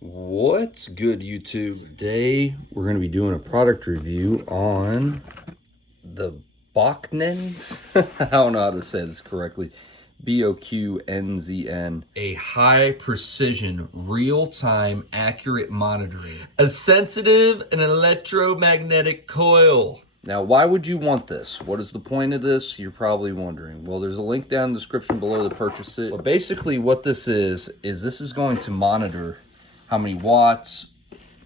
What's good, YouTube? Today we're going to be doing a product review on the BOQNZN. I don't know how to say this correctly. BOQNZN, a high precision, real-time, accurate monitoring, a sensitive and electromagnetic coil. Now, why would you want this? What is the point of this? You're probably wondering. Well, there's a link down in the description below to purchase it. But basically what this is this is going to monitor how many watts,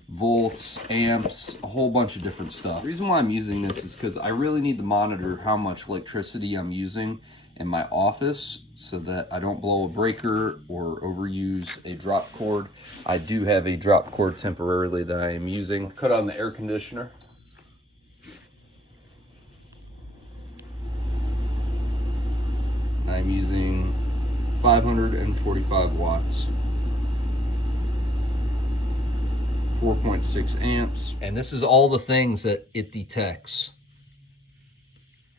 volts, amps, a whole bunch of different stuff. The reason why I'm using this is because I really need to monitor how much electricity I'm using in my office so that I don't blow a breaker or overuse a drop cord. I do have a drop cord temporarily that I am using. Cut on the air conditioner. I'm using 545 watts. 4.6 amps. And this is all the things that it detects.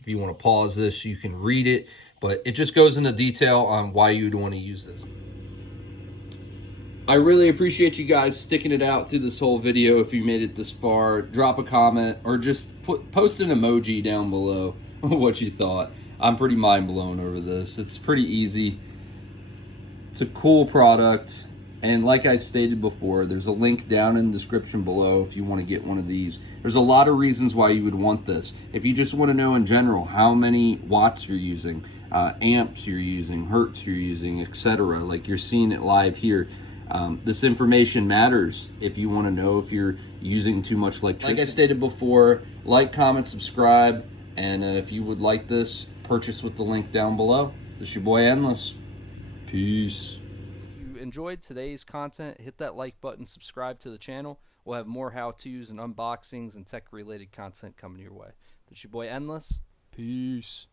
If you want to pause this, you can read it, but it just goes into detail on why you'd want to use this. I really appreciate you guys sticking it out through this whole video. If you made it this far, drop a comment or just post an emoji down below what you thought. I'm pretty mind blown over this. It's pretty easy. It's a cool product. And like I stated before, there's a link down in the description below if you want to get one of these. There's a lot of reasons why you would want this. If you just want to know in general how many watts you're using, amps you're using, hertz you're using, etc., like you're seeing it live here, this information matters if you want to know if you're using too much electricity. Like I stated before, like, comment, subscribe, and if you would like this, purchase with the link down below. This is your boy Endless. Peace. Enjoyed today's content, hit that like button, subscribe to the channel. We'll have more how-tos and unboxings and tech related content coming your way. That's your boy Endless. Peace.